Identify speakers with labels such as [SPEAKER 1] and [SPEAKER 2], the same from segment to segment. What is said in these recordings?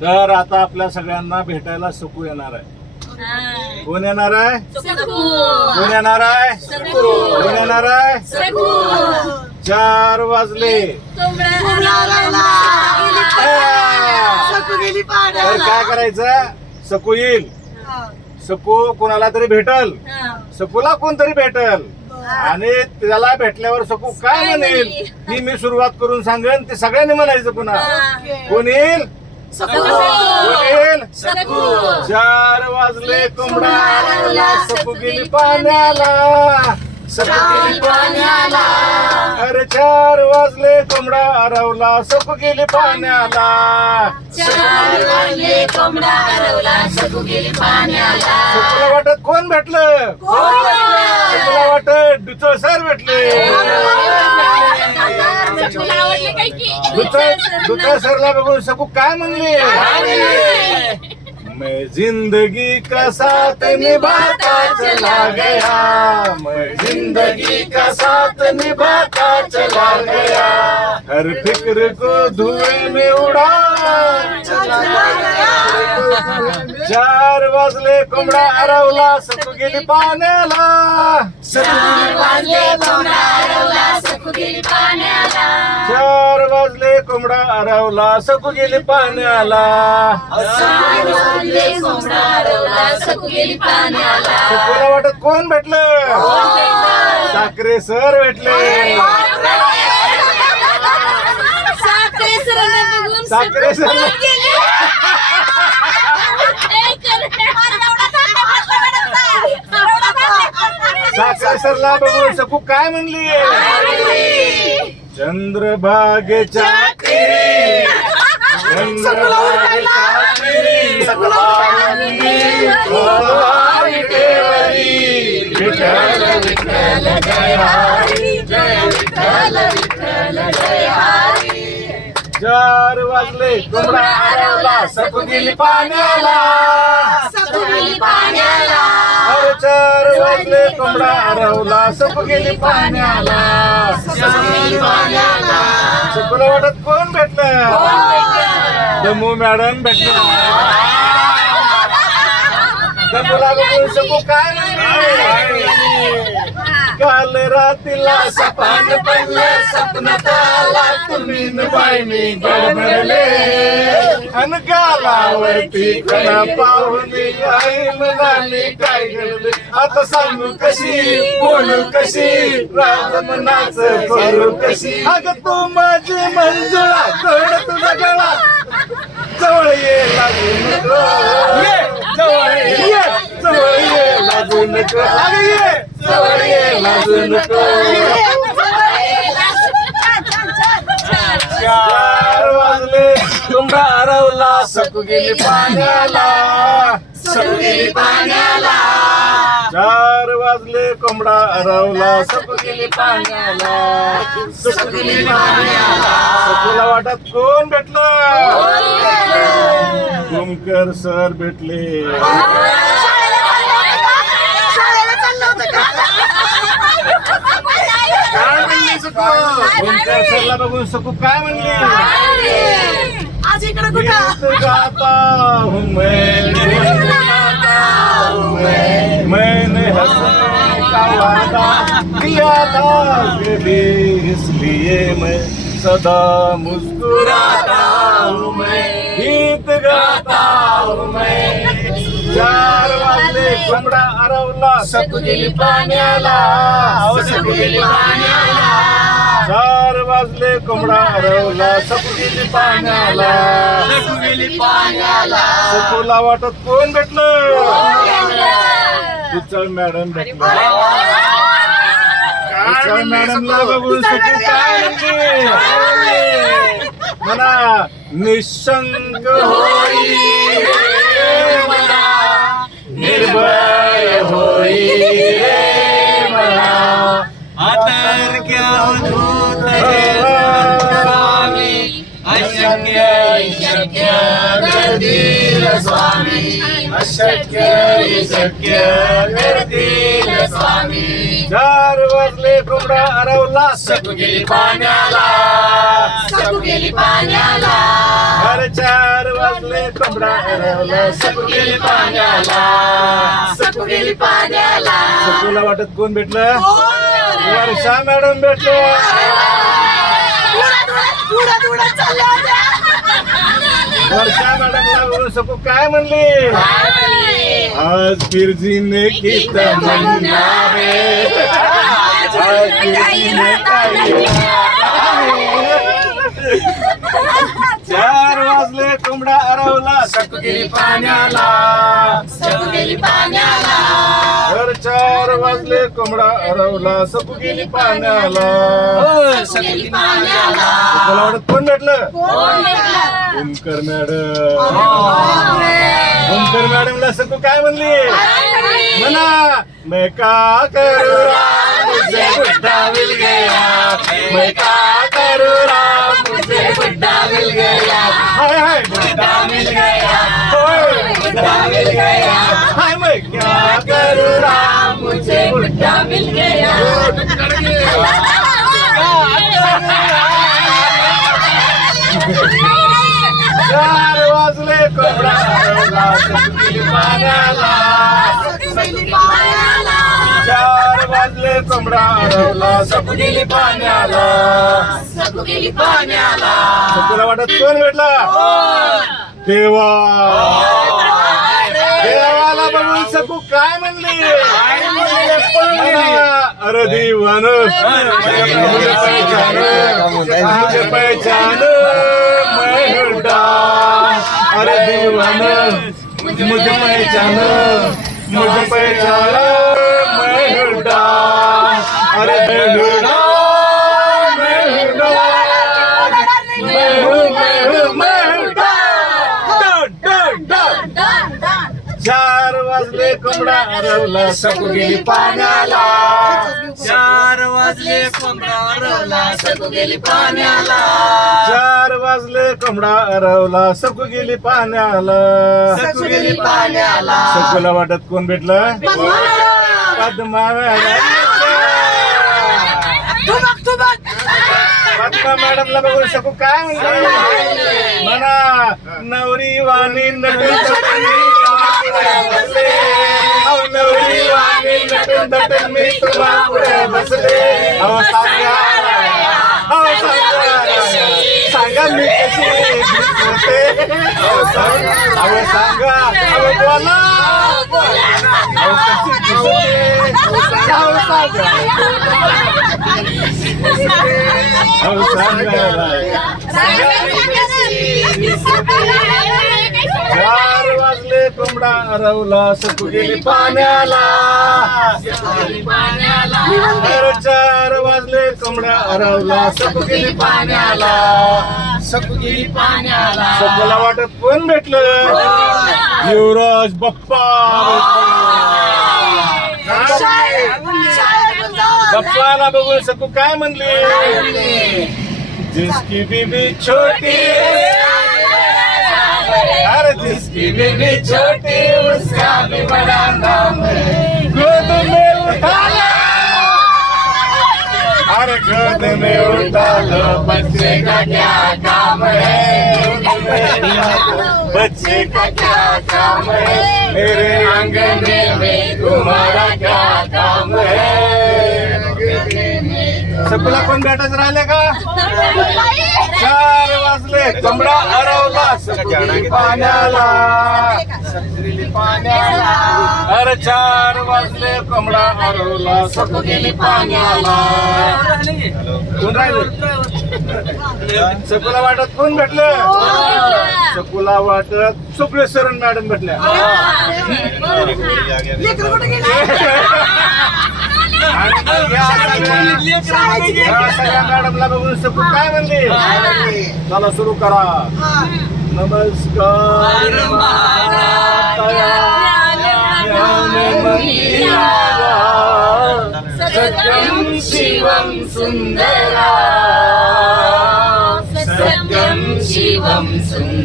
[SPEAKER 1] तर आता आपल्या सगळ्यांना भेटायला सुकू येणार आहे. कोण येणार आहे. कोण येणार आहे
[SPEAKER 2] सकू.
[SPEAKER 1] कोण येणार आहे. चार वाजले. तर काय करायचं सकू येईल सकू कोणाला तरी भेटल. सकूला कोणतरी भेटल आणि त्याला भेटल्यावर सकू काय म्हणेल ही मी सुरुवात करून सांगेन ते सगळ्यांनी म्हणायचं पुन्हा कोण येईल
[SPEAKER 2] सकू.
[SPEAKER 1] चार वाजले कोंबडा सकू गेली पाण्याला. पाण्याला. अरे चार वाजले कोंबडा आरवला सकू गेली पाण्याला.
[SPEAKER 2] चार वाजले कोंबडा हरवला सकू गेली पाण्याला.
[SPEAKER 1] सकूला वाटत कोण भेटलं? सकूला वाटत डुचळ सर भेटले. डुचळ डुचळ सरला बघून सकू काय म्हणले? मैं ज़िंदगी का साथ निभाता चला गया। मैं ज़िंदगी का साथ निभाता चला गया। हर फ़िक्र को धुएँ में उड़ा चला गया। चार वाजले कोंबडा हरवला सकू गेली पाण्याला
[SPEAKER 2] कोंबडा हरवला सकू गेली पाण्याला.
[SPEAKER 1] चार वाजले कोंबडा हरवला सकू गेली पाण्याला.
[SPEAKER 2] चार वाजले कोंबडा हरवला सकू गेली पाण्याला.
[SPEAKER 1] सकोला वाटत कोण भेटलं? साखरे सर भेटले.
[SPEAKER 2] साखरे बघून
[SPEAKER 1] साखरे सर.
[SPEAKER 2] पळून गेले. ए, करे.
[SPEAKER 1] साखरे सरला बघून सकू काय म्हणली? चंद्रभागेच्या. विठ्ठल विठ्ठल जय हरी. जय विठ्ठल विठ्ठल जय हरी. चार वाजले कोंबडा हरवला सकू गेली पाण्याला.
[SPEAKER 2] सकू गेली पाण्याला.
[SPEAKER 1] अरे चार वाजले कोंबडा हरवला सकू गेली पाण्याला
[SPEAKER 2] सकू गेली पाण्याला.
[SPEAKER 1] सकुला वाटत कोण भेटलं? दमू मॅडम भेटलं. दमूला बघून सकू काय म्हणली? काल रातीला सपान पडलं स्वप्नात आला तुम्ही न बाईनी गडबडले. अन गालावरती कणा पाहुणी आई म्हणाली काय घडले आता सांगू कशी बोलू कशी राजमनाच करू कशी? अग तू माझी मंजुळा कळ तुझा गळा. जवळ ये लागू नको. ये जवळ ये. जवळ ये अगं ये चार वाजले तुंबा हरवला सकू गेली पाण्याला. सकू गेली पाण्याला चार वाजले कोंबडा हरवला सकू गेली पाण्याला. सकू गेली पाण्याला सकूला वाटत कोण भेटलं. कुमकर सर भेटले कुमकर सरला बघून सकू काय म्हणली?
[SPEAKER 2] आज इकडे
[SPEAKER 1] हूँ हूँ मैं मैंने हंसने का वादा किया था इसलिए मैं सदा मुस्कुराता हूँ मैं गीत गाता हूँ मैं चार वाजले कोंबडा हरवला सकू गेली पाण्याला. सकू गेली पाण्याला. चार वाजले कोंबडा हरवला सकू गेली पाण्याला. सकू गेली पाण्याला. सकुला वाटत कोण भेटलं? कुचळ मॅडम भेटलं. मॅडमला बघून म्हणा निशंक होई निर्भय होई रे मना
[SPEAKER 3] आतर क्या हो धूत स्वामी अशक्य शक्य
[SPEAKER 1] गदील
[SPEAKER 2] स्वामी.
[SPEAKER 1] अशक्य शक्य करतील
[SPEAKER 2] स्वामी.
[SPEAKER 1] चार वाजले कोंबडा हरवला
[SPEAKER 3] सकू गेली पाण्याला
[SPEAKER 2] सकू गेली पाण्याला.
[SPEAKER 1] अरे चार वाजले कोंबडा हरवला
[SPEAKER 3] सकू गेली पाण्याला
[SPEAKER 2] सकू गेली पाण्याला.
[SPEAKER 1] तुला वाटत कोण भेटलं? वर्षा मॅडम भेटले. वर्षा मॅडमला सकू काय म्हणली? आज फिरजी ने की तमन्ना रे आज फिरजी ने काही चार वाजले कोंबडा हरवला
[SPEAKER 3] सकू गेली पाण्याला.
[SPEAKER 2] सकू गेली पाण्याला.
[SPEAKER 1] तर चार वाजले कोंबडा हरवला सकू गेली पाण्याला.
[SPEAKER 3] हो,
[SPEAKER 2] सकू गेली
[SPEAKER 1] तुला वाटत कोण भेटलं? ओमकर मॅडम. ओमकर मॅडमला सकू काय म्हणली? म्हणा मैं का करू राम मुझे बुड्ढा मिल गया. मैं का करू राम मुझे बुड्ढा मिल गया. हाय हाय बुड्ढा मिल गया। होय बुड्ढा मिल गया। हाय मैं क्या करू राम मुझे बुड्ढा
[SPEAKER 2] मिल गया।
[SPEAKER 1] चार वाजले कोंबडा पाण्याला चार वाजले कोंबडा हरवला सकू गेली पाण्याला.
[SPEAKER 2] सकू गेली पाण्याला
[SPEAKER 1] तुला वाटत कोण भेटला? देवा. देवाला बघून सकू काय म्हणली? अरे दीवान. पहचान अरे दीवान मुझे पहचान मुझे पहचान मैं डॉन. अरे मैं डॉन, मैं डॉन. मैं हूँ, मैं हूँ, मैं डॉन. Don, don, don. चार वाजले कोंबडा. हरवला सकू गेली पाण्याला.
[SPEAKER 3] चार वाजले कोंबडा हरवला सकू गेली पाण्याला.
[SPEAKER 1] चार वाजले कोंबडा हरवला सकू गेली पाण्याला.
[SPEAKER 3] सकू गेली पाण्याला.
[SPEAKER 1] सकूला वाटत कोण भेटलं? पद्मा मॅडमला बघून सकू काय म्हणा नवरी वाणी नटून थटून मी तुम्हा पुढे बसले अहो नवरी वाणी नटून थटून मी तुम्हा पुढे बसले अहो सांगा अहो सांगा सांगा मी कशी दिसते अहो सांगा अहो सांगा अहो बोला अहो कशी दिसते अहो सांगा अहो सांगा चार वाजले कोंबडा हरवला सकू गेली पाण्याला चार वाजले कोंबडा हरवला सकू गेली पाण्याला.
[SPEAKER 3] सकू गेली पाण्याला.
[SPEAKER 1] सकूला वाटत कोण भेटलं? युवराज बाप्पा बाप्पाला बघून सकू काय म्हणली? जिसकी बीबी छोटी जिसकी बीबी छोटी उसका भी बड़ा नाम है गोद में उठा लो अरे गोद में उठा लो बच्चे का क्या काम है बच्चे का क्या काम है मेरे आंगने में तुम्हारा क्या काम है? सबला कोण भेटच राहिले का? चार वाजले कोंबडा हरवला सकली पाण्याला. अरे चार वाजले हरवला सकू गेली पाण्याला. कोण राहिले? सकुला वाटत कोण भेटलं? सकुला वाटत सुप्रिय सरण मॅडम भेटल्या. सगळ्या- मॅडमला बघून सकू काय म्हणली चला सुरू करा. नमस्कार. सत्यम शिवम सुंदरा.
[SPEAKER 2] सत्यम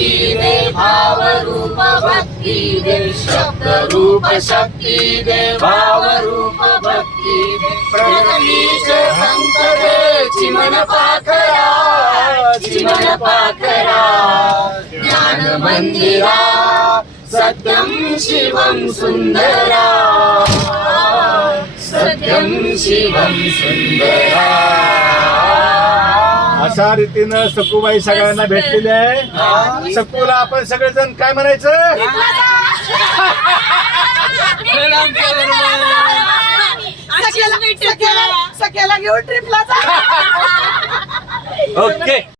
[SPEAKER 2] शक्ती दे भाव रूप भक्ती दे शब्द रूप शक्ती दे भाव रूप भक्ती दे प्रगतीचे संत दे चिमन पाखरा चिमन पाखरा ज्ञान मंदिरा सत्यम शिवम सुंदरा सत्यम शिवम सुंदरा
[SPEAKER 1] अशा रीतीनं सखूबाई सगळ्यांना भेटलेली आहे. सखूला आपण सगळेजण काय म्हणायचं?
[SPEAKER 2] सगळ्याला घेऊन ट्रिपला
[SPEAKER 3] ओके.